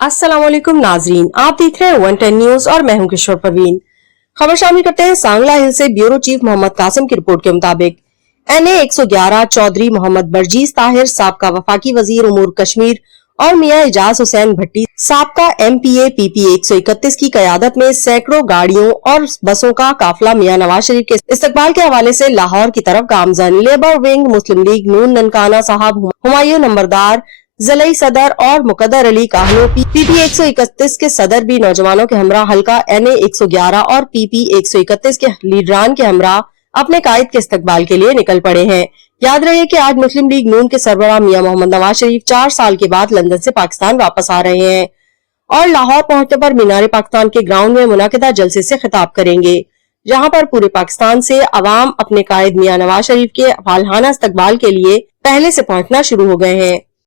अस्सलाम वालेकुम नाजरीन, आप देख रहे हैं 110 न्यूज और मैं हूं किशोर परवीन। खबर शामिल करते हैं सांगला हिल से ब्यूरो चीफ मोहम्मद कासिम की रिपोर्ट के मुताबिक NA 111 चौधरी मोहम्मद बरजीज ताहिर साबका वफाकी वजीर उमूर कश्मीर और मियां इजाज हुसैन भट्टी साबका MPA PP 131 की कयादत में सैकड़ों गाड़ियों और बसों का काफिला मियां नवाज शरीफ के इस्तकबाल के हवाले से लाहौर की तरफ गामजन। लेबर विंग, मुस्लिम लीग नून ननकाना साहब, हुमायूं नंबरदार, जलई सदर और मुकद्दर अली काहनो PP 131 के सदर भी नौजवानों के हमरा हल्का NA 111 और PP 131 के लीडरान के हमरा अपने कायद के इस्तकबाल के लिए निकल पड़े हैं। याद रहे कि आज मुस्लिम लीग नून के सरबराह मियां मोहम्मद नवाज शरीफ 4 साल के बाद लंदन से पाकिस्तान वापस आ रहे हैं और लाहौर पहुंचने पर मीनार पाकिस्तान के ग्राउंड में मुनाकिदा जलसे से खिताब करेंगे, जहां पर पूरे पाकिस्तान से अवाम अपने कायद मियां नवाज शरीफ के फालहाना इस्तकबाल के लिए पहले से पहुंचना शुरू हो गए हैं।